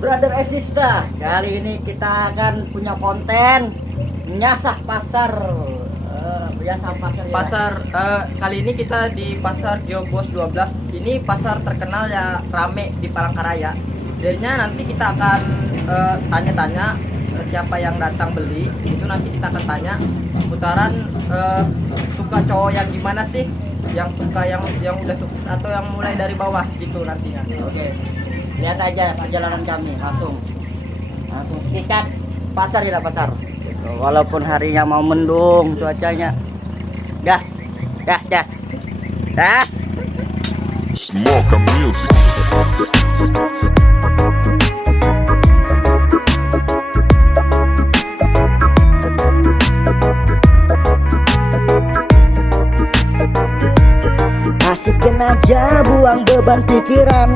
brother and sister, kali ini kita akan punya konten menyasar pasar. Kali ini kita di pasar Jobos 12. Ini pasar terkenal ya, rame di Palangkaraya. Jadinya nanti kita akan tanya-tanya siapa yang datang beli. Itu nanti kita akan tanya putaran suka cowok yang gimana sih, yang suka yang udah sukses atau yang mulai dari bawah gitu nantinya. Oke, lihat aja perjalanan kami langsung sikat pasar ya, pasar. Walaupun harinya mau mendung, cuacanya gas. Smoke music. Asikin aja, buang beban pikiran,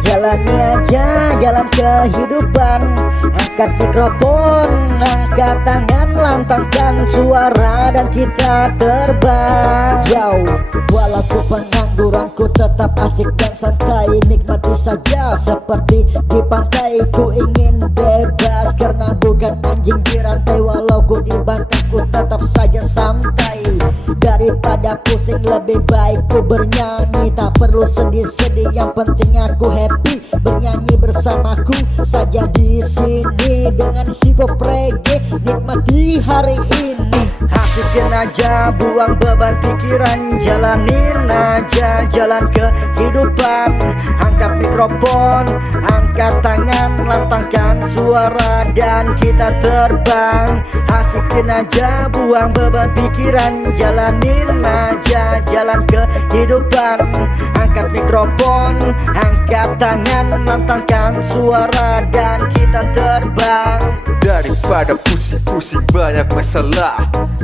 jalani aja jalan kehidupan. Angkat mikrofon, angkat tangan, lantangkan suara dan kita terbang. Yo, walaupun pengangguran ku tetap asik dan santai. Nikmati saja seperti di pantai. Ku ingin bebas karena bukan anjing dirantai. Walau ku dibantai ku tetap saja santai. Daripada pusing lebih baik ku bernyanyi. Tak perlu sedih-sedih, yang penting aku happy. Bernyanyi bersamaku saja di sini dengan hip hop reggae. Nikmati hari ini. Asikin aja, buang beban pikiran, jalanin aja jalan kehidupan. Angkat mikrofon, angkat tangan, lantangkan suara dan kita terbang. Asikin aja, buang beban pikiran, jalanin aja jalan kehidupan. Angkat mikrofon, angkat tangan, lantangkan suara dan kita terbang. Daripada pusing-pusing banyak masalah,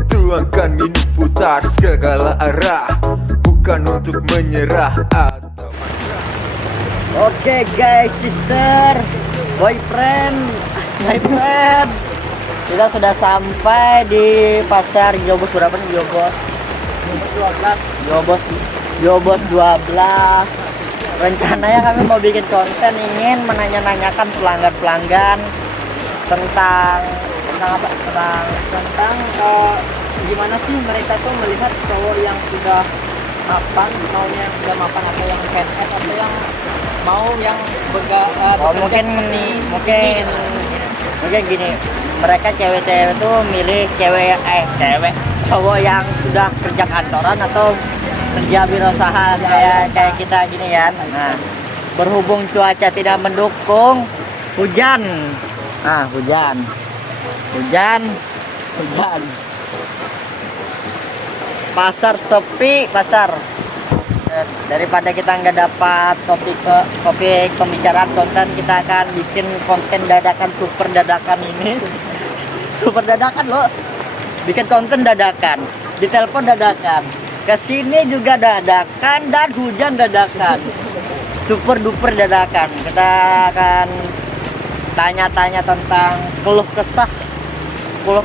tuangkan minum putar segala arah. Bukan untuk menyerah atau pasrah. Oke guys, sister, boyfriend, kita sudah sampai di pasar Jobos berapa nih? Jobos 12. Rencananya kami mau bikin konten, ingin menanya-nanyakan pelanggan tentang Gimana sih mereka tuh melihat cowok yang sudah mapan, maunya yang sudah mapan atau yang headset atau yang mau yang mungkin gini, mereka cewek-cewek tuh milih cowok yang sudah kerja kantoran atau kerja wirausaha kayak kita gini kan. Nah, berhubung cuaca tidak mendukung, hujan. Pasar sepi, daripada kita nggak dapat topik pembicaraan konten, kita akan bikin konten dadakan, super dadakan loh. Bikin konten dadakan, ditelepon dadakan, kesini juga dadakan, dan hujan dadakan, super duper dadakan. Kita akan tanya-tanya tentang keluh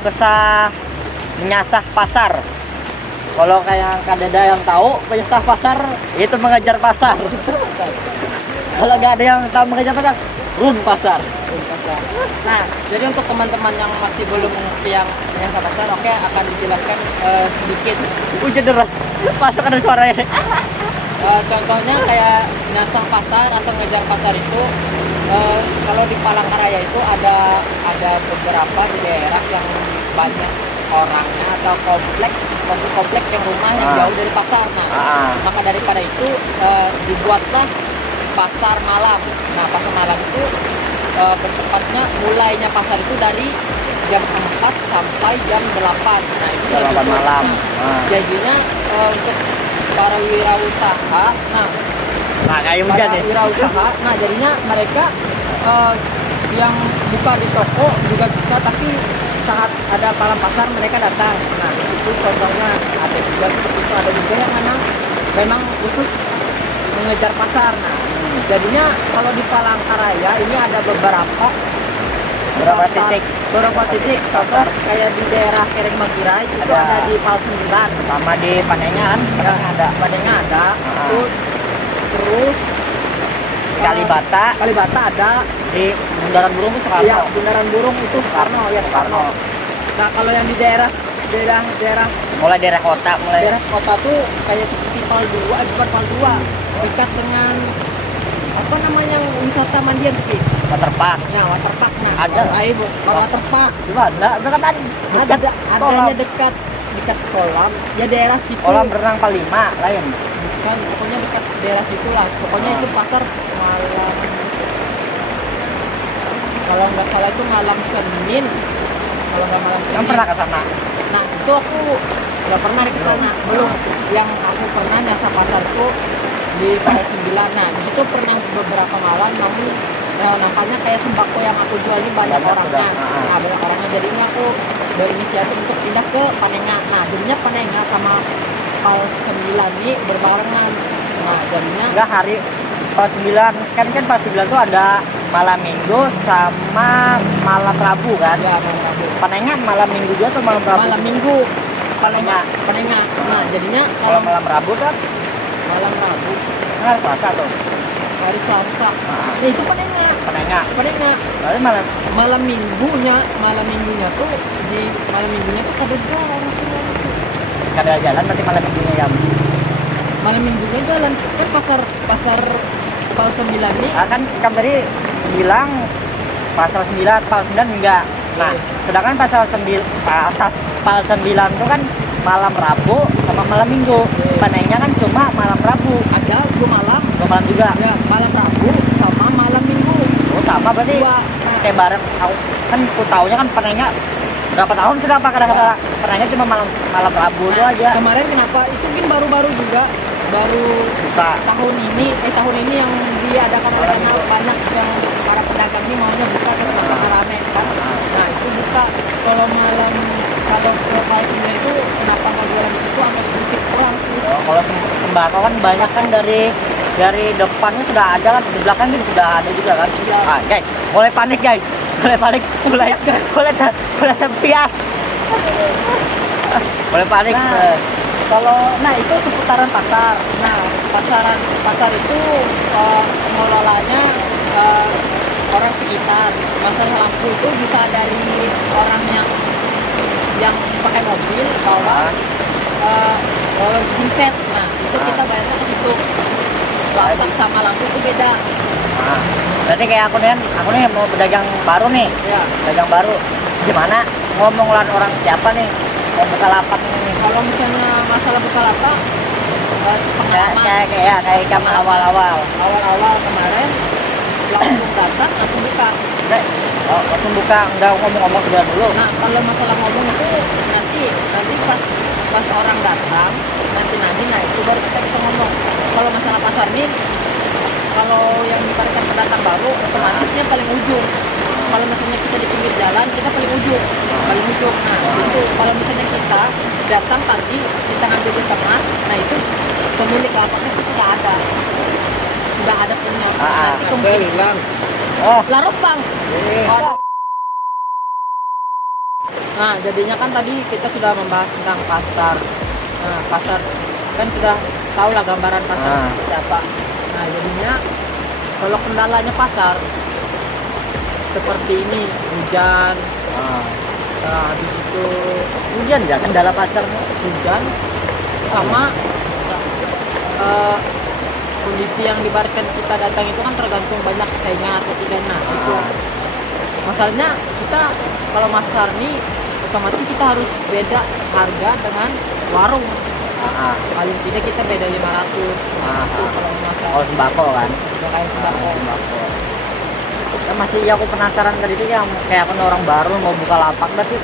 kesah menyasar pasar. Kalau kayak Kak Deda yang tahu, penyasar pasar itu mengejar pasar. Kalau nggak ada yang tahu mengejar pasar, run pasar. Nah, jadi untuk teman-teman yang masih belum mengerti yang menyasar pasar, oke, akan dijelaskan sedikit. Hujan deras, masuk ada suaranya. Contohnya kayak menyasar pasar atau ngejar pasar itu, kalau di Palangkaraya itu ada beberapa di daerah yang banyak orangnya atau kompleks yang rumahnya jauh dari pasar. Maka daripada itu dibuatlah pasar malam. Nah, pasar malam itu bertepatnya mulainya pasar itu dari jam 4 sampai jam 8. Nah, itu 8 malam. Jadinya untuk para wirausaha, jadinya mereka yang buka di toko juga bisa, tapi saat ada malam pasar mereka datang. Nah, itu contohnya. Ada juga seperti itu, ada juga yang memang khusus mengejar pasar. Nah, jadinya kalau di Palangkaraya ini ada beberapa titik contoh kayak di daerah Kereng Mangkirai itu ada di Pal 9, sama di Panengan ada. Itu terus Kalibata. Kalibata ada. Di Bundaran Burung itu Soekarno. Iya, Bundaran Burung itu Soekarno ya Soekarno. Nah kalau yang di daerah Mulai daerah kota, daerah kota tuh kayak seperti Pal 2, bukan Pal 2, dekat dengan apa namanya yang wisata mandian tuh, Ki? Waterpark. Nah, waterpark. Nah, Ada. Ayo, waterpark. Gimana? Dekat tadi. Adanya dekat kolam. Ya daerah situ. Kolam renang Palima lain. Bukan, pokoknya dekat daerah situ lah. Pokoknya itu pasar malam. Kalau nggak salah itu malam Senin. Kalau nggak malam Senin. Yang pernah ke sana? Nah, itu aku nggak pernah ke sana. Belum. Yang aku pernah nyasar pasar itu di Pasar 9. Nah, di situ pernah beberapa malam, namun nampaknya kayak sembako yang aku jual ini banyak orangnya. Nah, banyak orangnya, jadinya aku berinisiatif untuk pindah ke Panenga. Nah, jadinya Panenga sama Pal 9 ini berbarengan. Nah, jadinya Enggak, hari Pal 9 kan Pal 9 tuh ada malam Minggu sama malam Rabu kan? ya malam Rabu. Panengan malam Minggu juga tuh malam Rabu. Malam Minggu Panenga. Panenga. Nah, jadinya Kalau malam Rabu kan malam Rabu hari Selasa tuh. hari Selasa. Nah, itu Panenga. Panenga. Panenga. Lalu malam Malam minggunya tuh kada jalan kada jalan nanti malam Minggunya jam. malam minggunya jalan kan pasar Pal 9 ini Kan tadi bilang pasal 9, Pal 9 enggak. Nah, sedangkan pasal 9 Pal 9 itu kan malam Rabu sama malam Minggu. Panennya kan cuma malam Rabu. ada 2 malam Dua malam juga. ya, malam Rabu sama malam Minggu. Oh, sama berarti. Dua. Kayak bareng tahu kan ku taunya kan Panennya berapa tahun sudah apa kadang-kadang Panennya cuma malam Rabu itu aja. Kemarin kenapa itu mungkin baru baru Buka. tahun ini yang diadakan oleh karena banyak yang para pedagang ini maunya buka terus karena rame kan. Nah, itu buka. Kalau ke Pal 9 itu kenapa nggak jualan di situ, agak sedikit kurang sih. Oh, kalau sembako kan banyak kan dari depannya sudah ada kan, di belakang gitu sudah ada juga kan. Iya. Guys, mulai panik guys. Mulai terpias. Mulai panik. Nah, itu seputaran pasar. Nah, pasar itu pengelolanya orang sekitar. Masalah lampu itu bisa dari orang yang pakai mobil bawa genset. Nah, itu kita bayarnya ke situ. Atap sama lampu itu beda. Nah, berarti kayak aku nih mau pedagang baru nih. Ya. Pedagang baru. Gimana ngomong lawan orang siapa nih? Mau buka lapak nih. Kalau misalnya masalah Bukalapak, pengalaman Kayak kamu awal-awal. awal kemarin langsung datang langsung buka. Oh, langsung buka, enggak ngomong-ngomong sudah dulu. Nah, kalau masalah ngomong itu nanti pas orang datang, nah itu baru kita bisa ngomong. Kalau masalah pasar ini, kalau yang diberikan pendatang baru, otomatisnya paling ujung. Kalau misalnya kita di pinggir jalan, kita paling ujung. Nah, itu kalau misalnya kita datang pagi, kita ngambil di tengah, nah itu pemilik lapaknya itu sudah ada punya. Nanti kemudian Oh, larut bang. Nah, jadinya kan tadi kita sudah membahas tentang pasar. Nah, pasar kan sudah tahu lah gambaran pasar seperti apa. Nah, jadinya kalau kendalanya pasar seperti ini, hujan. Nah, habis itu hujan ya kendala pasarnya. hujan sama kondisi yang dibaratkan kita datang itu kan tergantung banyak saingan atau tidaknya. Itu masalahnya kita kalau pasar nih otomatis kita harus beda harga dengan warung. Paling tidak kita beda 500. Itu kalau masalah Oh, sembako kan. udah kayak sembako. Ya, masih aku penasaran tadi itu yang kayak aku orang baru mau buka lapak berarti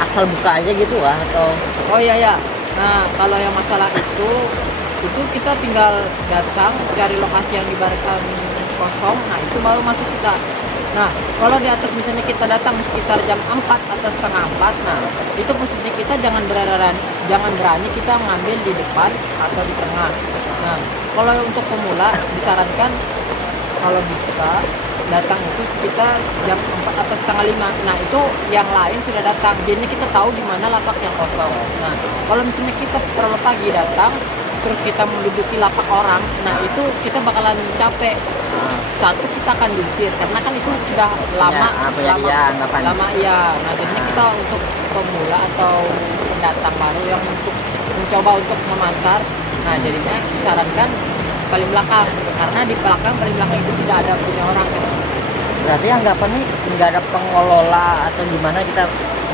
asal buka aja gitu kah atau Oh iya. Nah, kalau yang masalah itu kita tinggal datang cari lokasi yang dibaratkan kosong. Nah, itu baru masuk kita. Nah, kalau di atas misalnya kita datang sekitar jam 4 atau setengah 4, nah itu posisi kita jangan berani kita mengambil di depan atau di tengah. Nah, kalau untuk pemula disarankan kalau bisa datang itu sekitar jam 4 atau setengah 5. Nah, itu yang lain sudah datang. Jadinya kita tahu di mana lapak yang kosong. Nah, kalau misalnya kita terlalu pagi datang, terus kita menduduki lapak orang, nah itu kita bakalan capek. Satu, kita akan diusir karena kan itu sudah lama punya dia, anggapan. lama iya. Nah jadinya kita untuk pemula atau pendatang baru yang untuk mencoba untuk memasar, nah jadinya disarankan paling belakang, karena di belakang paling belakang itu tidak ada punya orang. Berarti anggapan nih nggak ada pengelola atau gimana, kita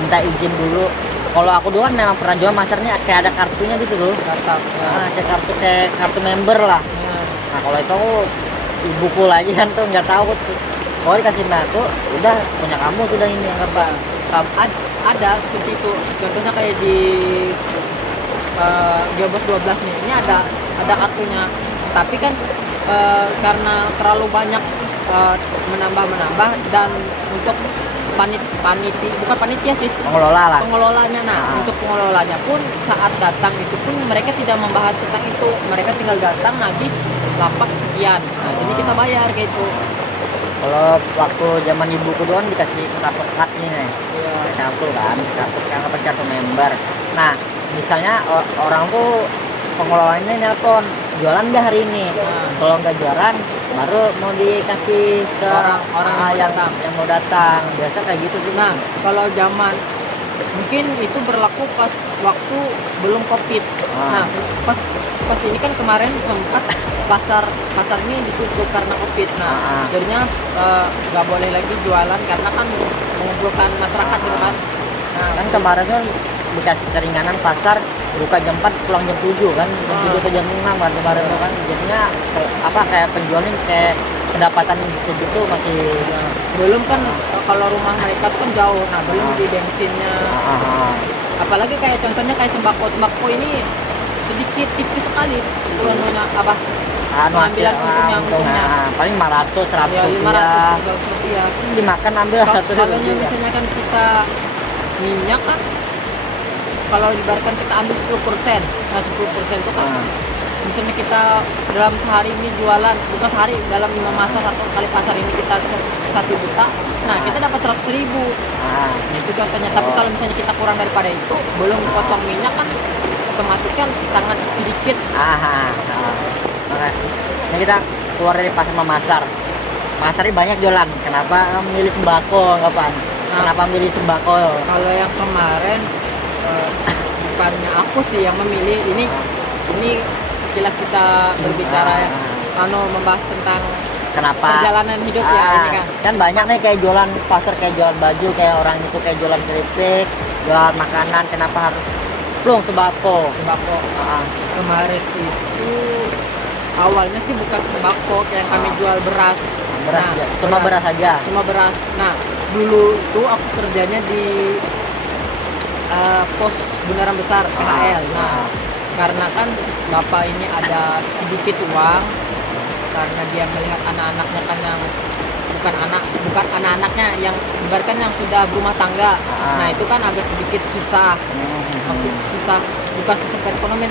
minta izin dulu. Kalau aku dulu kan memang pernah jual masarnya kayak ada kartunya gitu loh. Datang. Kayak kartu member lah. Nah kalau itu aku buku aja kan tuh nggak tahu tuh. Kalau dikasih aku, udah punya kamu sudah ini anggapan. Ada seperti itu, contohnya kayak di Geobos 12 nih, ini ada kartunya, tapi kan karena terlalu banyak menambah dan untuk bukan panitia sih, Pengelola lah. pengelolanya. Nah untuk pengelolanya pun saat datang itu pun mereka tidak membahas tentang itu, mereka tinggal datang nagih lapak sekian, nah jadi kita bayar kayak itu. Kalau waktu zaman ibuku doang dikasih kartu nih, Iya. kartu kan, kartu member. Nah misalnya orang tuh pengelolanya nelpon, jualan nggak hari ini? Kalau nggak jualan, baru mau dikasih ke Orang yang mau datang. yang mau datang. Biasa kayak gitu sih. Nah kalau zaman mungkin itu berlaku pas waktu belum COVID. Nah pas ini kan kemarin sempat pasar ini ditutup karena COVID. Nah jadinya nggak boleh lagi jualan karena kan mengumpulkan masyarakat gitu kan. Nah kan kemarin kan dikasih keringanan pasar buka jam 4 pulang jam 7 kan, jam 7 ke jam 6 kan kemarin tuh kan. Jadinya kayak penjualnya kayak pendapatan segitu masih belum kan kalau rumah mereka tuh kan jauh, nah belum di bensinnya. Apalagi kayak contohnya kayak sembako ini sedikit tipis sekali turunnya apa pengambilan untungnya. paling 500 100 ya, 500 rupiah. Dimakan ambil 100 Kalau misalnya kan kita minyak kan, kalau ibaratkan kita ambil 10%, nah 10% itu kan misalnya kita dalam sehari ini jualan, bukan sehari, dalam 5 masa satu kali pasar ini kita 1 juta, nah kita dapat 100.000. Itu contohnya. Tapi kalau misalnya kita kurang daripada itu, belum potong minyak kan otomatis kan sangat sedikit. Oke. Ini kita keluar dari pasar Mamasar. Pasarnya banyak jualan. Kenapa milih sembako, anggapan? Kenapa milih sembako? Kalau yang kemarin bukannya aku sih yang memilih ini sekilas kita berbicara membahas tentang Kenapa? perjalanan hidup ya ini kan. Kan banyak nih kayak jualan pasar, kayak jualan baju, kayak orang itu kayak jualan keripik, jualan makanan. Kenapa harus plung sembako? Kemarin itu awalnya sih bukan sembako, kayak kami jual beras. Beras aja. Cuma beras. Nah dulu tuh aku kerjanya di pos Bundaran Besar PHL. Nah karena kan bapak ini ada sedikit uang, karena dia melihat anak-anaknya kan yang bukan anak-anaknya yang ibaratkan yang sudah berumah tangga. Nah itu kan agak sedikit susah. Susah bukan susah ekonomi,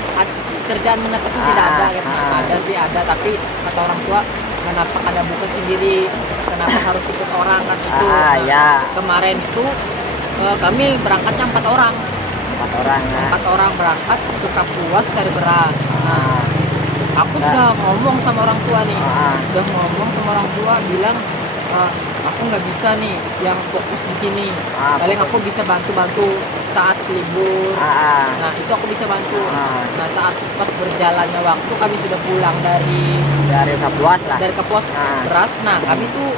kerjaan menetap itu tidak ada gitu. Ada sih ada, tapi kata orang tua, kenapa ada buka sendiri, kenapa harus ikut orang kan itu. Kemarin itu kami berangkatnya 4 orang. 4 orang berangkat ke Kapuas cari beras. Nah aku sudah ngomong sama orang tua nih, bilang aku nggak bisa nih yang fokus di sini, paling aku bisa bantu saat libur. Nah itu aku bisa bantu. Nah saat pas berjalannya waktu kami sudah pulang dari Kapuas lah. Dari Kapuas beras. Nah kami tuh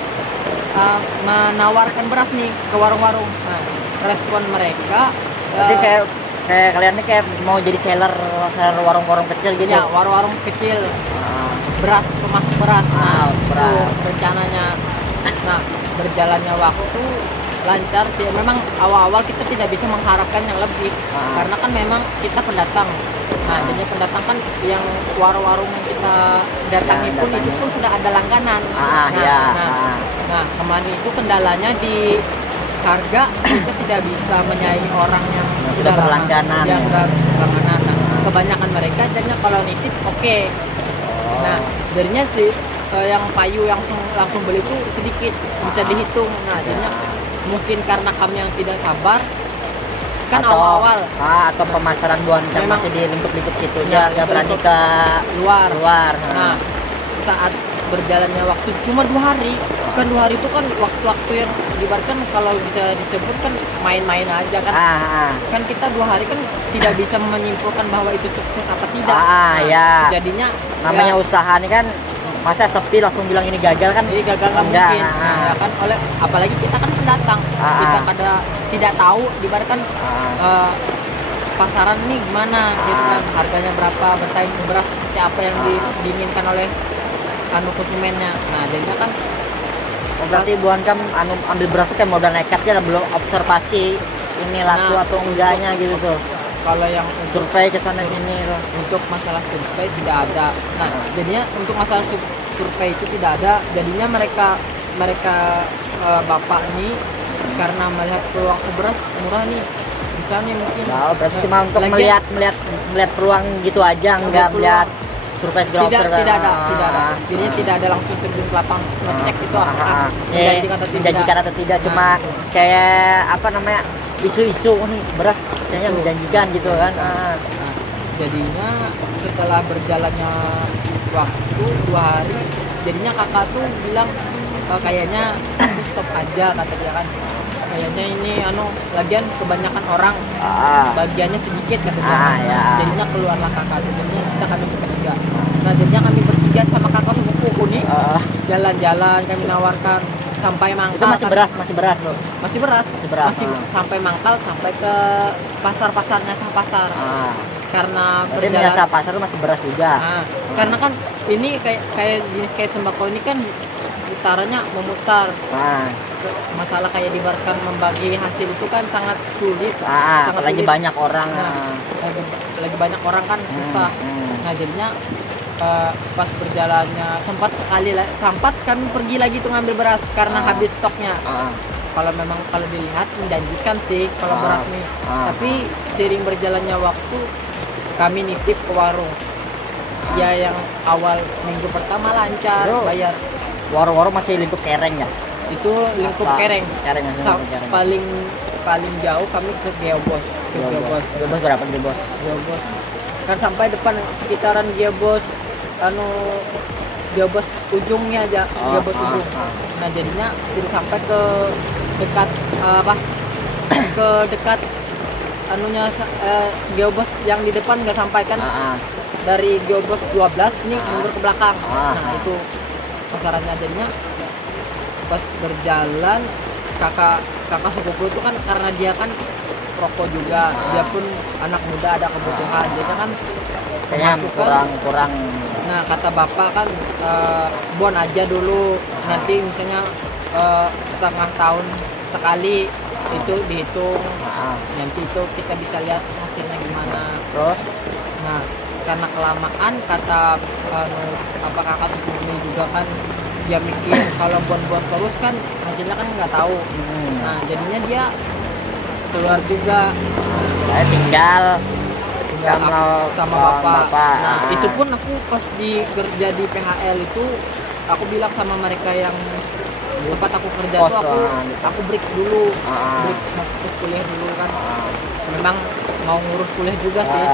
menawarkan beras nih ke warung-warung. Nah respon mereka berarti kayak kalian nih kayak mau jadi seller warung-warung kecil gitu. Ya, warung-warung kecil. Beras, pemasok beras. Beras. Rencananya. Nah, berjalannya waktu lancar sih. Memang awal-awal kita tidak bisa mengharapkan yang lebih, karena kan memang kita pendatang. Nah, jadinya pendatang kan yang warung-warung yang kita datangi pun itu pun sudah ada langganan. Nah, kemarin itu kendalanya di harga, kita tidak bisa menyaingi orang yang sudah berlangganan. Nah, kebanyakan mereka jadinya kalau nitip oke. Nah, jadinya sih yang payu yang langsung beli itu sedikit, bisa dihitung. Nah, jadinya mungkin karena kami yang tidak sabar, kan awal-awal atau pemasaran Buankam Memang- masih di lingkup-lingkup situ Ya, nggak berani ke luar. luar. Nah, saat berjalannya waktu cuma 2 hari, kan 2 hari itu kan waktu-waktu yang diibaratkan kalau bisa disebut kan main-main aja kan. Kan kita 2 hari kan tidak bisa menyimpulkan bahwa itu sukses apa tidak. Ya. Jadinya Namanya usaha nih kan, masa sepi langsung bilang ini gagal kan? jadi gagal nggak Enggak, mungkin. Ya kan oleh apalagi kita kan pendatang, kita tidak tahu diibaratkan pasaran nih gimana gitu kan, harganya berapa, bersaing beras seperti apa yang diinginkan oleh konsumennya. Nah jadinya kan berarti Buankam ambil beras itu kayak modal nekat ya, belum observasi ini laku Nah, atau enggaknya gitu tuh. kalau yang Survei ke sana sini loh. untuk masalah survei tidak ada. Nah jadinya untuk masalah survei itu tidak ada, jadinya mereka bapak ini karena melihat peluang beras murah nih, misalnya mungkin Berarti cuma untuk lagian- melihat peluang gitu aja, enggak peluang. melihat survei segala tidak macam. ada jadinya tidak ada langsung terjun ke lapang ngecek itu apakah menjanjikan atau tidak. Menjanjikan atau tidak, cuma kayak apa namanya, isu-isu nih beras kayaknya menjanjikan gitu kan. Nah, jadinya setelah berjalannya waktu 2 hari, jadinya kakak tuh bilang kayaknya aku stop aja, kata dia kan. Kayaknya ini lagian kebanyakan orang bagiannya sedikit, kata dia. Ya. Jadinya keluarlah kakak tuh, jadinya kita kami bertiga. Nah jadinya kami bertiga sama kakak tuh buku nih jalan-jalan, kami nawarkan sampai Mangkal. Itu masih beras loh. Masih beras. Masih Sampai Mangkal, sampai ke pasar-pasar, nyasar pasar. Karena Berarti biasa pasar itu masih beras juga. Karena kan ini kayak jenis kayak sembako ini kan gitarannya memutar. Masalah kayak dibarkan membagi hasil itu kan sangat sulit. Sangat Lagi sulit. banyak orang. Lagi banyak orang kan susah. Nah jadinya pas berjalannya sempat kami pergi lagi tuh ngambil beras karena habis stoknya. Kalau dilihat menjanjikan sih kalau beras nih. Tapi seiring berjalannya waktu kami nitip ke warung. Ya yang awal minggu pertama lancar bayar. Warung-warung masih lingkup Kereng ya? Itu lingkup Kereng. Kereng. Paling jauh kami ke Geobos. Geobos berapa Geobos? Geobos. Kan sampai depan sekitaran Geobos Geobos ujungnya aja, Geobos ujung. Nah jadinya itu sampai ke dekat ke dekat Geobos yang di depan nggak sampai kan. Dari Geobos 12 ini mundur ke belakang. Nah itu pasarannya. Jadinya pas berjalan kakak sepupu itu kan karena dia kan rokok juga, dia pun anak muda ada kebutuhan, dia kan Kayaknya kurang. Nah kata bapak kan bon aja dulu, nanti misalnya setengah tahun sekali itu dihitung, nanti itu kita bisa lihat hasilnya gimana. Terus Nah karena kelamaan kata kakak ini juga kan dia mikir kalau buat terus kan hasilnya kan nggak tahu. Nah jadinya dia keluar juga. Saya tinggal sama bapak. Nah itu pun aku pas kerja di PHL itu aku bilang sama mereka yang tempat aku kerja tuh aku break dulu, break fokus kuliah dulu kan. Memang mau ngurus kuliah juga sih.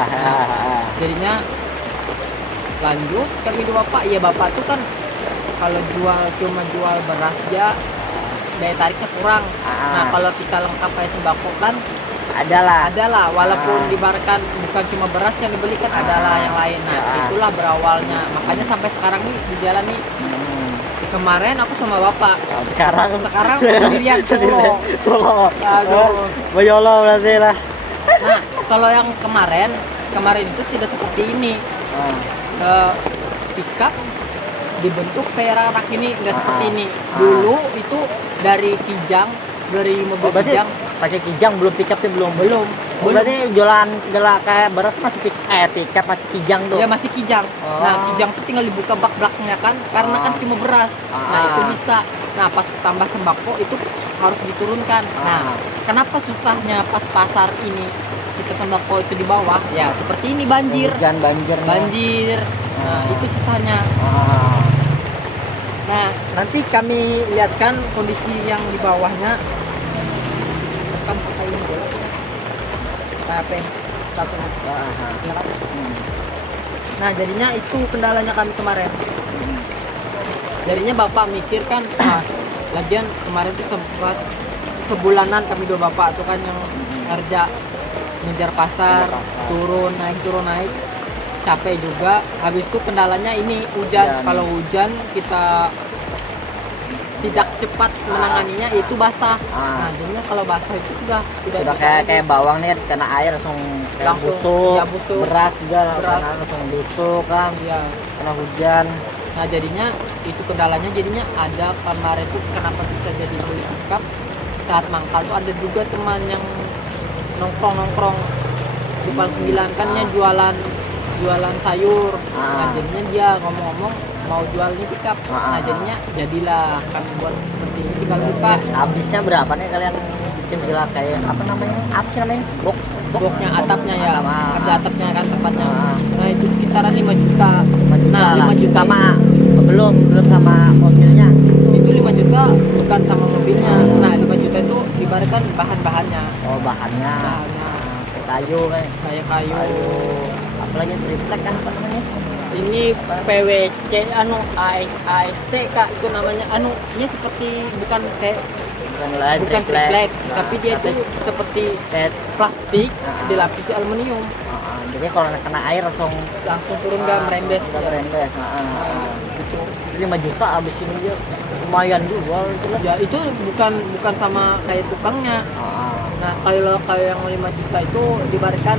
Jadinya lanjut kami dua bapak. Ya bapak tuh kan kalau cuma jual beras aja daya tariknya kurang. Nah kalau kita lengkap kayak sembako kan adalah walaupun dibarkan bukan cuma beras yang dibeli kan adalah yang lain. Nah itulah berawalnya, makanya sampai sekarang nih di jalan nih. Kemarin aku sama bapak, sekarang sendirian solo. Aduh. Boyolo berarti lah. Nah kalau yang kemarin itu tidak seperti ini. Pickup dibentuk kayak rak ini, nggak seperti ini. Dulu itu dari mobil Kijang. Pakai Kijang, belum pickupnya belum. Berarti jualan segala kayak beras masih pickup masih Kijang tuh. Ya masih Kijang. Nah Kijang tuh tinggal dibuka bak-baknya kan, karena kan cuma beras. Nah itu bisa. Nah pas tambah sembako itu harus diturunkan. Nah kenapa susahnya pas pasar ini kita sembako itu di bawah? Ya seperti ini banjir. Hujan banjir. Nah itu susahnya. Nah nanti kami lihatkan kondisi yang di bawahnya. kayak pen satu. Ah, Ya kan? Nah jadinya itu kendalanya kami kemarin. Jadinya bapak mikir kan, lagian kemarin tuh sempat sebulanan kami dua bapak tuh kan yang kerja ngejar pasar, turun naik capek juga. Habis itu kendalanya ini hujan. Kalau hujan kita tidak cepat menanganinya itu basah. Nah jadinya kalau basah itu sudah Udah kayak bawang nih kena air langsung kayak busuk, ya busuk. beras juga Beras. langsung busuk kan, Ya. kena hujan. Nah jadinya itu kendalanya, jadinya ada kemarin tuh kenapa bisa jadi beli ikat saat mangkal tuh ada juga teman yang nongkrong di Pal 9 kan nya jualan sayur. Nah jadinya dia ngomong-ngomong mau jual nih pickup. Nah jadinya jadilah kami buat seperti ini tinggal buka. Habisnya berapa nih kalian bikin gila kayak apa namanya? Apa sih namanya? Bloknya atapnya ya, Atap, ada atapnya kan tempatnya. Nah itu sekitaran 5 juta. 5 juta Nah lah. 5 juta sama belum sama mobilnya. itu 5 juta bukan sama mobilnya. Nah 5 juta itu ibaratkan bahan-bahannya. Oh bahannya. Bahannya Kayu kan. kayak kayu. Apalagi triplek kan apa namanya? Ini PWC ASC kak itu namanya ini seperti bukan kayak bukan triplek tapi dia itu seperti set. plastik dilapisi aluminium, Jadi kalau kena air langsung turun nggak merembes. Nggak merembes. Gitu. 5 juta habis ini dia lumayan juga gitu lah. Ya itu bukan sama kayak tukangnya. Nah kalau yang 5 juta itu dibaratkan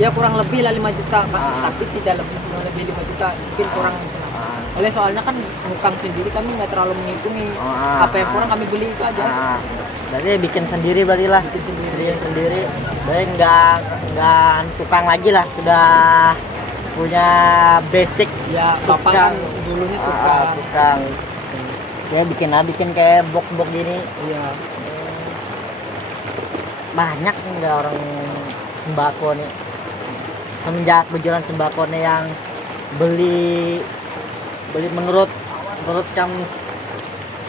ya kurang lebih lah 5 juta tapi tidak lebih 5 juta mungkin kurang. Oleh soalnya kan ngutang sendiri kami nggak terlalu menghitungi apa yang kurang kami beli itu aja. Berarti bikin sendiri berarti lah. Bikin sendiri. Berarti nggak tukang lagi lah, sudah punya basic. Ya bapak kan dulunya tukang. Ya bikin kayak box gini. Iya. Banyak nggak orang sembako nih semenjak berjalan sembakonya yang beli menurut kamu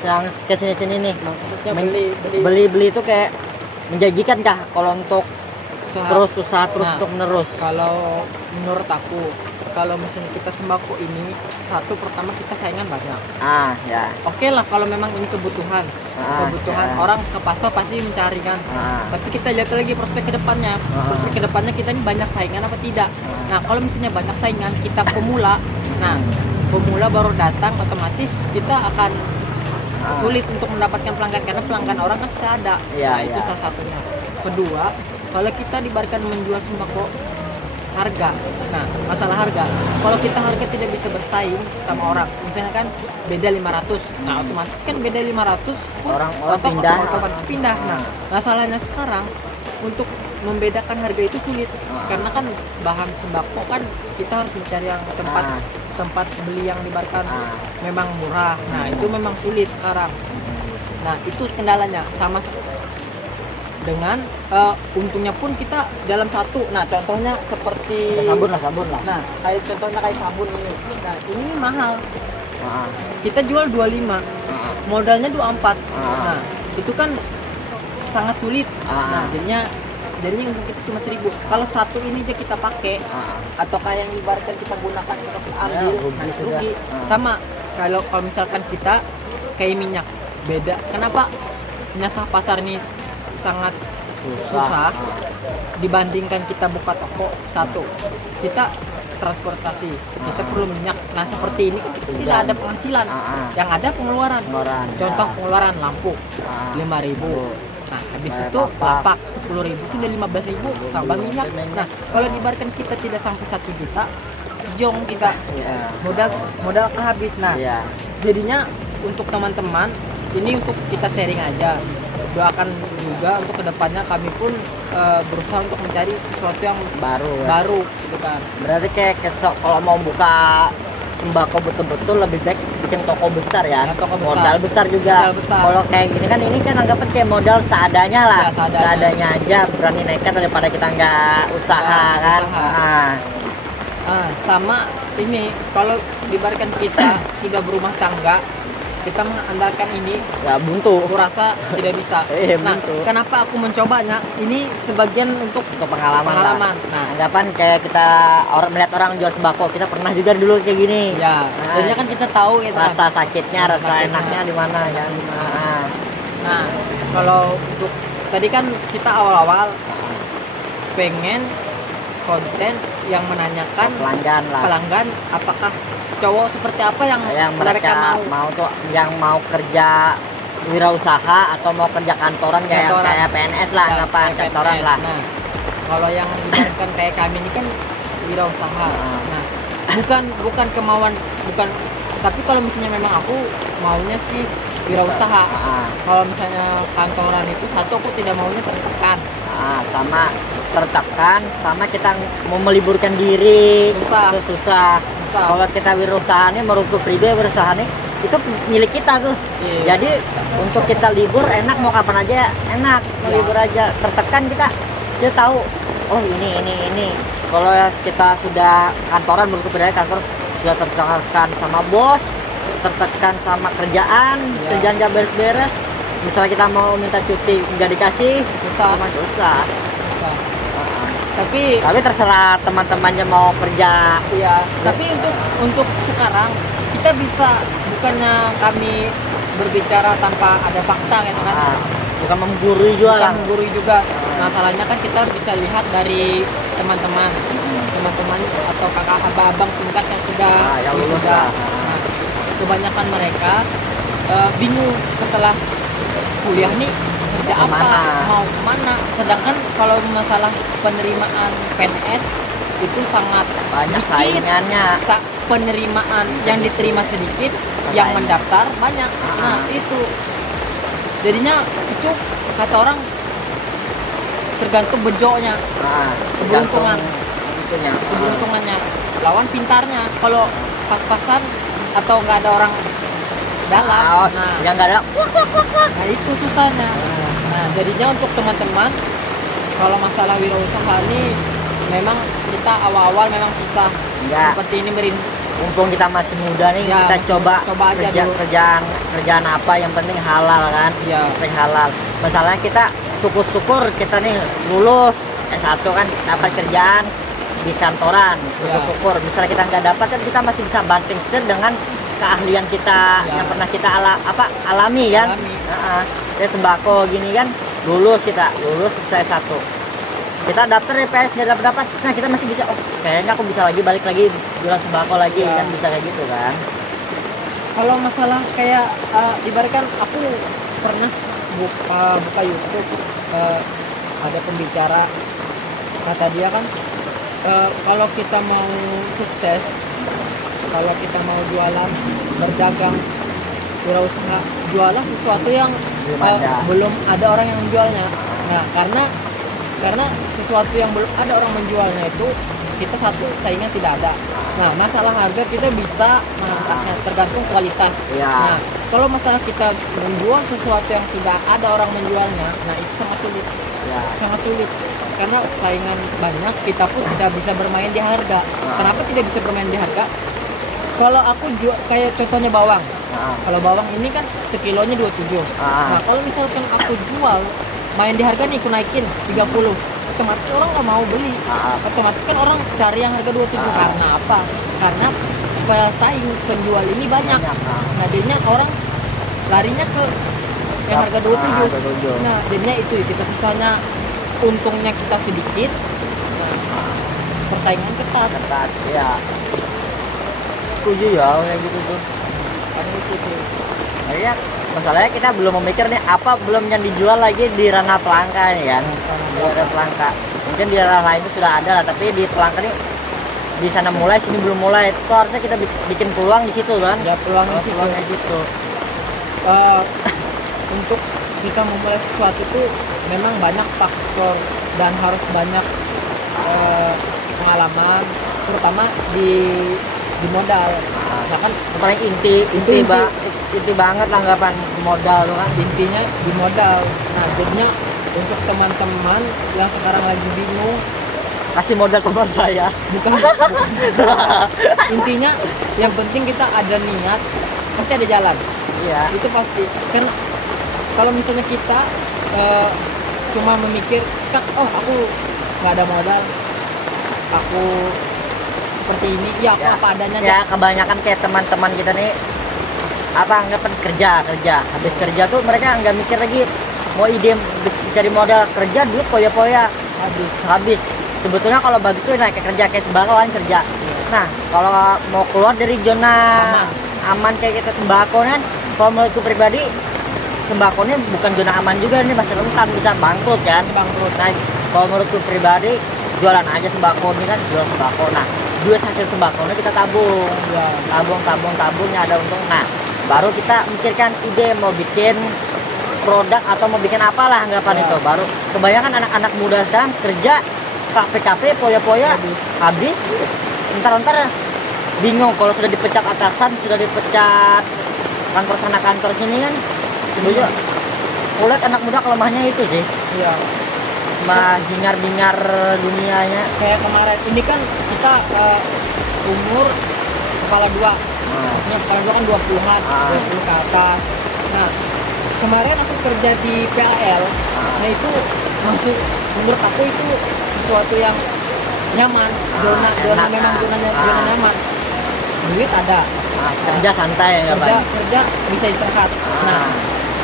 yang kesini nih Maksudnya beli itu kayak menjanjikan kah kalau untuk terus usaha Nah, untuk menerus? Kalau menurut aku, kalau misalnya kita sembako ini, satu pertama kita saingan banyak. Ya. Oke lah kalau memang ini kebutuhan ya. orang ke pasar pasti mencari kan. Tapi kita lihat lagi prospek kedepannya. Prospek kedepannya kita ini banyak saingan apa tidak. Nah kalau misalnya banyak saingan kita pemula baru datang, otomatis kita akan sulit untuk mendapatkan pelanggan karena pelanggan orang kan kita ada. Itu salah satunya. Kedua, kalau kita dibaratkan menjual sembako harga, nah masalah harga, kalau kita harga tidak bisa bersaing sama orang, misalnya kan beda 500, nah otomatis kan beda 500 orang otomatis pindah. Nah masalahnya sekarang untuk membedakan harga itu sulit karena kan bahan sembako kan kita harus mencari yang tempat beli yang dibaratkan memang murah. Nah itu memang sulit sekarang. Nah itu kendalanya. Sama dengan untungnya pun kita dalam satu. Nah contohnya seperti sabun lah. Nah contohnya kayak sabun ini. Nah ini mahal. Kita jual 25, modalnya 24. Nah itu kan sangat sulit. Nah jadinya untuk kita cuma 1.000. Kalau satu ini aja kita pakai atau kayak yang ibaratkan kita gunakan untuk ambil, rugi. Sama kalau misalkan kita kayak minyak beda. Kenapa minyak pasar ini sangat susah dibandingkan kita buka toko? Satu, kita transportasi, kita perlu minyak. Nah seperti ini kita tidak ada penghasilan, yang ada pengeluaran. Contoh pengeluaran lampu 5.000. Nah habis itu lapak 10.000 sudah 15.000 tambah minyak. Nah kalau diibaratkan kita tidak sampai 1 juta, jong kita modal kehabis. Nah jadinya untuk teman-teman ini untuk kita sharing aja. Doakan juga untuk kedepannya kami pun berusaha untuk mencari sesuatu yang baru gitu kan. Berarti kayak kalau mau buka sembako betul-betul lebih baik bikin toko besar ya, modal besar juga. Kalau kayak gini kan ini kan anggapan kayak modal seadanya lah, seadanya aja, berani nekat daripada kita nggak usaha kan. Sama ini kalau dibaratkan kita sudah berumah tangga, kita mengandalkan ini, Ya buntu. aku rasa tidak bisa. Nah, Buntu. kenapa aku mencobanya? Ini sebagian untuk Untuk pengalaman. pengalaman. Lah. Nah, Anggapan kayak kita melihat orang jual sembako, kita pernah juga dulu kayak gini. ya, Nah, jadinya kan kita tahu ya teman. rasa sakitnya, Rasa rasa sakitnya. enaknya di mana kan. Nah, Nah, kalau untuk tadi kan kita awal-awal pengen konten yang menanyakan pelanggan lah. pelanggan apakah cowok seperti apa yang Mereka mau tuh yang mau kerja wirausaha atau mau kerja kantoran Kantoran. kayak PNS lah, Ya, apa kayak kantoran PNS. lah. Nah, kalau yang dimaksudkan kayak kami ini kan wirausaha. Nah, bukan kemauan, bukan, tapi kalau misalnya memang aku maunya sih wirausaha. Ah, Kalau misalnya kantoran itu satu aku tidak maunya tertekan. sama tertekan, sama kita mau meliburkan diri Susah. itu susah. Susah. Kalau kita wirausaha nih, menurutku pribadi wirausaha nih itu milik kita tuh. Iya. Jadi untuk kita libur enak, mau kapan aja enak, mau Iya. libur aja. Tertekan kita tahu, oh ini. Kalau kita sudah kantoran, menurutku pribadi kantor sudah tertekan sama bos, tertekan sama kerjaan, Iya. kerjaan gak beres-beres. Misalnya kita mau minta cuti nggak dikasih, Susah. sama susah. Susah. Tapi Tapi terserah teman-temannya mau kerja. ya, tapi untuk sekarang kita bisa, bukannya kami berbicara tanpa ada fakta kan, Bukan menggurui juga bukan lah. menggurui juga. Masalahnya kan kita bisa lihat dari teman-teman atau kakak abang tingkat yang sudah Yang lulus wisuda. lah. Nah, kebanyakan mereka bingung setelah kuliah nih kerja apa, Kemana? mau kemana. Sedangkan kalau masalah penerimaan PNS itu sangat Banyak sedikit. saingannya. Penerimaan yang diterima sedikit, yang Banyak. mendaftar banyak. Nah, itu jadinya itu kata orang tergantung bejonya, keberuntungan. Itunya. keberuntungannya lawan pintarnya. Kalau pas-pasan atau nggak ada orang dalam, nah, yang nggak ada. nah itu susahnya. Nah, jadinya untuk teman-teman kalau masalah wirausaha ini memang kita awal-awal memang susah. Ya, Seperti ini mumpung kita masih muda nih, Ya, kita coba aja dulu. kerjaan apa yang penting halal kan. Ya. Penting halal. Masalahnya kita syukur-syukur kita nih lulus S1 kan, dapat kerjaan di kantoran. Ya. Syukur. Misalnya kita nggak dapat kan, kita masih bisa banting setir dengan keahlian kita Ya. yang pernah kita alami kan. Alami. Kayak sembako gini kan, lulus selesai S1, kita daftar di PS nggak dapat, nah kita masih bisa, oh kayaknya aku bisa balik lagi jualan sembako lagi. Ya. Kan bisa kayak gitu kan. Kalau masalah kayak ibaratkan aku pernah buka YouTube, ada pembicara, kata dia kan kalau kita mau sukses, kalau kita mau jualan, berdagang, wirausaha, jualah sesuatu yang belum ada orang yang menjualnya. Nah, karena sesuatu yang belum ada orang menjualnya itu, kita satu saingan tidak ada. Nah, masalah harga kita bisa mengangkatnya, tergantung kualitas. Iya. Nah, kalau masalah kita menjual sesuatu yang tidak ada orang menjualnya, nah itu sangat sulit, Ya. sangat sulit. Karena saingan banyak, kita pun tidak bisa bermain di harga. Kenapa tidak bisa bermain di harga? Kalau aku jual, kayak contohnya bawang. Kalau bawang ini kan sekilonya 27. Nah, kalau misalkan aku jual, main di harga nih, aku naikin 30, otomatis orang nggak mau beli. Otomatis kan orang cari yang harga 27. Karena apa? Karena pesaing penjual ini banyak. Nah, jadinya orang larinya ke yang harga 27. Nah, jadinya itu kita susahnya, untungnya kita sedikit. Nah, persaingan ketat. Ya. Setuju ya kayak gitu tuh. Karena itu tuh. Makanya masalahnya kita belum memikir nih apa belum yang dijual lagi di ranah pelangka nih kan. Di ranah pelangka. Mungkin di ranah lain itu sudah ada lah, tapi di pelangka nih di sana mulai, sini belum mulai. Itu harusnya kita bikin peluang di situ kan. Ya, peluang di situ. Peluangnya gitu. Untuk kita memulai sesuatu itu memang banyak faktor dan harus banyak pengalaman, terutama di modal. Nah kan Paling inti banget lah anggapan modal tuh kan. intinya di modal. Nah, jadinya untuk teman-teman yang sekarang lagi bingung, Kasih modal teman saya. bukan intinya yang penting kita ada niat, pasti ada jalan. Iya. Itu pasti. Kan kalau misalnya kita cuma memikir, oh aku nggak ada modal, aku seperti ini, ya aku apa adanya. Ya kebanyakan kayak teman-teman kita nih apa anggapan kerja habis kerja tuh mereka nggak mikir lagi mau ide cari modal, kerja duit poya-poya habis. Sebetulnya kalau bagus tuh naik kerja kayak sembako kan kerja. Nah kalau mau keluar dari zona aman kayak kita sembako kan, kalau menurutku pribadi sembakonya bukan zona aman juga, ini masih rentan bisa bangkrut kan. Bangkrut. Nah kalau menurutku pribadi jualan aja sembako ini kan, jual sembako. Nah duit hasil sembakonya kita tabung, Ya. tabungnya ada untung. Nah baru kita mikirkan ide mau bikin produk atau mau bikin apalah anggapan itu. Baru kebanyakan anak-anak muda sekarang kerja kafe poya-poya habis, entar bingung kalau sudah dipecat atasan, sudah dipecat kantor sana kantor sini kan. Sebenarnya kulihat anak muda kelemahannya itu sih, Iya. hingar-bingar dunianya. Kayak kemarin ini kan kita umur kepala dua. Nah, Maksudnya kepala dua kan 20-an, 20 ke atas. Nah, kemarin aku kerja di PAL. Nah, itu masuk, menurut aku itu sesuatu yang nyaman. Zona enak, memang zona nyaman. Duit ada. kerja santai ya Kerja bisa istirahat. Nah,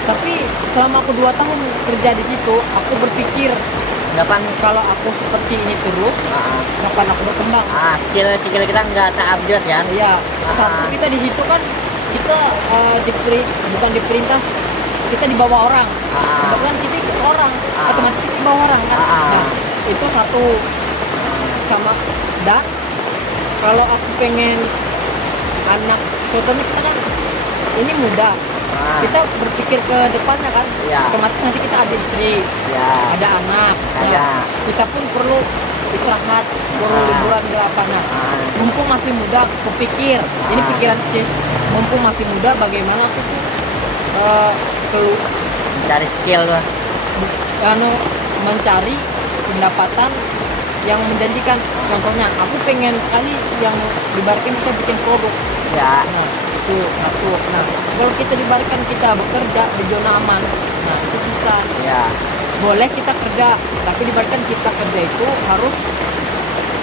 tapi selama aku 2 tahun kerja di situ, aku berpikir kapan kalau aku seperti ini terus, kapan aku berkembang? skill kita nggak upgrade kan. Iya, satu kita di situ kan kita bukan diperintah, kita di bawah orang. Kan kita ikut orang, otomatis kita di bawah orang kan. Nah, itu satu sama. Dan kalau aku pengen anak, contohnya kita kan ini muda, kita berpikir ke depannya kan. Otomatis nanti kita ada istri, ada anak. Nah, kita pun perlu istirahat, perlu liburan ke apa. Nah, mumpung masih muda, aku pikir ini pikiran sih, mumpung masih muda bagaimana aku tuh Cari skill lah. mencari pendapatan yang menjanjikan. Contohnya aku pengen sekali yang dibaratkan kita bikin produk. Nah, itu satu. Nah, kalau kita dibaratkan kita bekerja di zona aman, nah itu bisa. Boleh kita kerja, tapi dibaratkan kita kerja itu harus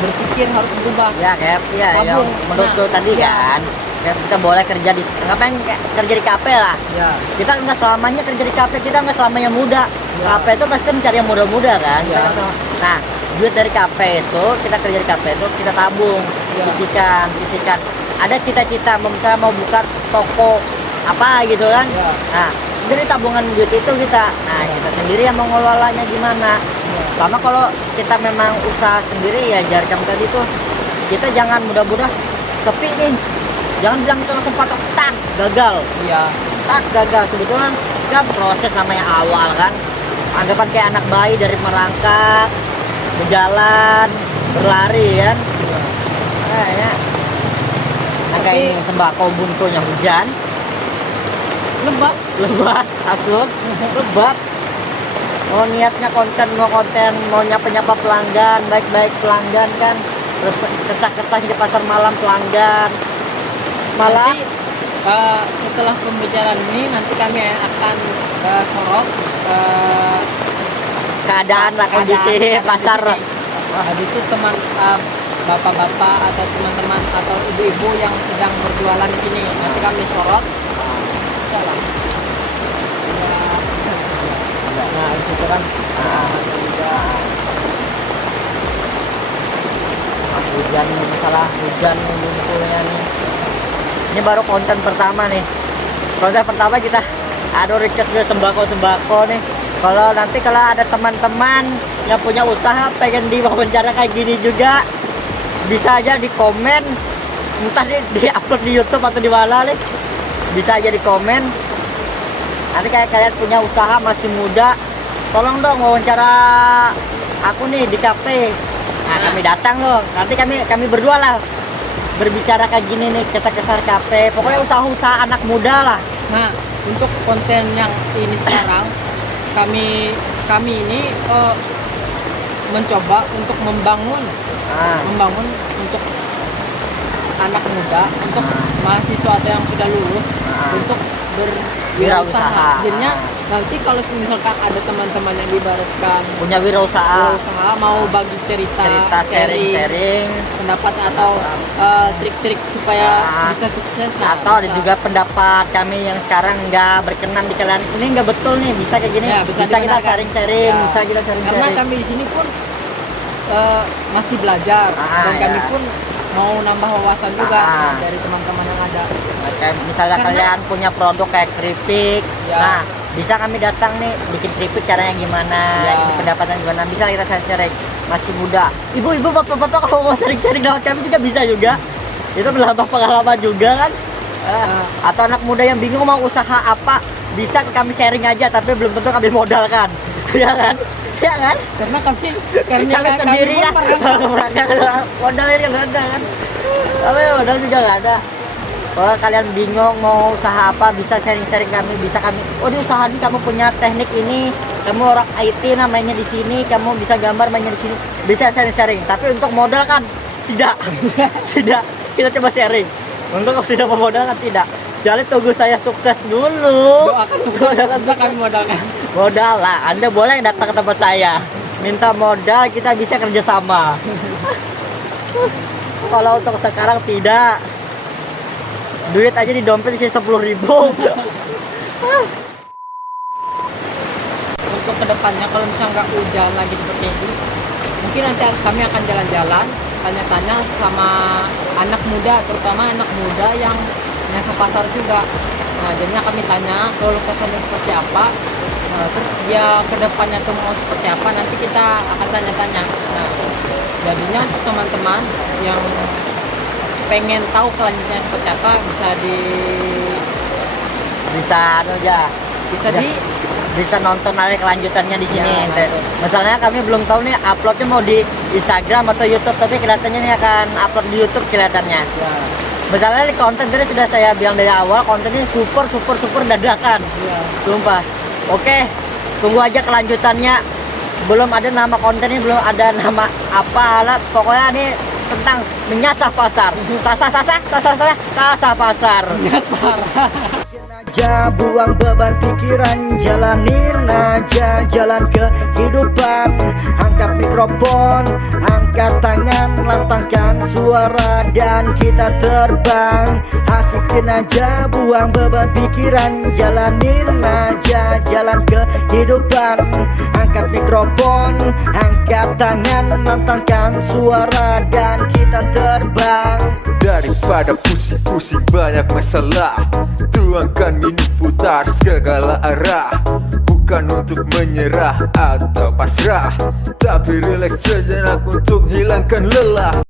berpikir, harus berubah. Kayak yang Tabung. menurut tadi kan. Kita boleh kerja di ngapain kerja di kafe lah. Kita nggak selamanya kerja di kafe, kita nggak selamanya muda. Kafe itu pasti mencari yang muda-muda kan. Nah, duit dari kafe itu, kita kerja di kafe itu kita tabung, sisihkan. Ada cita-cita misalnya mau buka toko apa gitu kan. Nah, dari tabungan duit itu kita sendiri yang mengelolanya gimana. Sama kalau kita memang usaha sendiri ya, jar kamu tadi tuh, kita jangan mudah-mudah sepi nih. Jangan bilang itu langsung patok gagal. Gagal. Sebetulnya kan proses namanya awal kan. Anggapan kayak anak bayi dari merangkak, berjalan, berlari kan. Kayak ini sembako buntunya hujan, lebat, asuk, lebat. Oh niatnya mau nyapa pelanggan, baik pelanggan kan. Terus kesah di pasar malam pelanggan. Malah setelah pembicaraan ini nanti kami akan sorot keadaan lah, kondisi pasar. Habis itu teman bapak-bapak atau teman-teman atau ibu-ibu yang sedang berjualan di sini nanti kami sorot. Insyaallah. Nah itu kan hujan, masalah hujan buntunya nih. Ini baru konten pertama nih. Konten pertama kita ada request dari sembako nih. Kalau nanti ada teman-teman yang punya usaha pengen diwawancara kayak gini juga, bisa aja di komen, entah di upload di YouTube atau di mana nih. Bisa aja di komen. Nanti kayak kalian punya usaha masih muda, tolong dong wawancara aku nih di kafe. Nah, kami datang loh. Nanti kami berdua lah berbicara kayak gini nih, kesar kafe. Pokoknya usaha-usaha anak muda lah. Nah, untuk konten yang ini sekarang kami ini mencoba untuk membangun untuk anak muda, untuk mahasiswa atau yang sudah lulus untuk berwirausaha. Jadinya nanti kalau misalkan ada teman-teman yang diibaratkan punya wirausaha, mau bagi cerita sharing pendapat atau trik-trik supaya bisa sukses, atau ada juga pendapat kami yang sekarang nggak berkenan di kalian, ini nggak betul nih, bisa kayak gini, Ya, bisa kita dibenarkan. sharing-sharing, Ya. bisa kita sharing-sharing. Karena kami di sini pun masih belajar dan kami ya. pun mau nambah wawasan juga Ah. dari teman-teman yang ada. Kayak misalnya Karena- kalian punya produk kayak keripik, Ya. nah bisa kami datang nih bikin keripik caranya gimana, Ya. ini pendapatan gimana, bisa kita sharing. Masih muda, ibu-ibu bapak-bapak kalau mau sharing-sharing lewat kami juga bisa juga, itu menambah pengalaman juga kan. Atau anak muda yang bingung mau usaha apa, bisa ke kami sharing aja, tapi belum tentu kami modal kan. Ya kan, ya kan, Karena kami kami sendiri ya, modal ini nggak ada kan, tapi modal juga nggak ada. Kalau kalian bingung mau usaha apa, bisa sharing-sharing kami, bisa kami, oh di usaha ini kamu punya teknik ini, kamu orang IT namanya di sini, kamu bisa gambar mainnya di sini, bisa sharing-sharing. Tapi untuk modal kan tidak, tidak, kita coba sharing. Untuk tidak memodalkan tidak. Jadi tunggu saya sukses dulu. Doakan sukses, bisa kami modalkan. Modal lah, Anda boleh datang ke tempat saya, minta modal, kita bisa kerjasama. Kalau untuk sekarang tidak, duit aja di dompet isi 10.000. Untuk kedepannya kalau misalnya nggak hujan lagi seperti ini, mungkin nanti kami akan jalan-jalan, tanya-tanya sama anak muda, terutama anak muda yang nyasar pasar juga. Nah, jadinya kami tanya kalau kesannya seperti apa, terus dia kedepannya tuh mau seperti apa, nanti kita akan tanya-tanya. Nah, jadinya untuk teman-teman yang pengen tahu kelanjutannya seperti apa, Bisa aja, bisa nonton aja kelanjutannya di sini. Ya, betul. Misalnya kami belum tahu nih uploadnya mau di Instagram atau YouTube, tapi kelihatannya ini akan upload di YouTube kelihatannya. ya, Misalnya di konten tadi sudah saya bilang dari awal, kontennya super dadakan, ya. sumpah. Oke, tunggu aja kelanjutannya. Belum ada nama kontennya, belum ada nama apa lah. Pokoknya ini tentang menyasar pasar. Sasar pasar. aja, buang beban pikiran, jalanin aja jalan kehidupan. Angkat mikrofon, angkat tangan, lantangkan suara dan kita terbang. Asikin aja, buang beban pikiran, jalanin aja jalan kehidupan. Angkat mikrofon, angkat tangan, lantangkan suara dan kita terbang. Daripada pusing-pusing banyak masalah, tuangkan minum putar segala arah. Bukan untuk menyerah atau pasrah, tapi rileks sejenak untuk hilangkan lelah.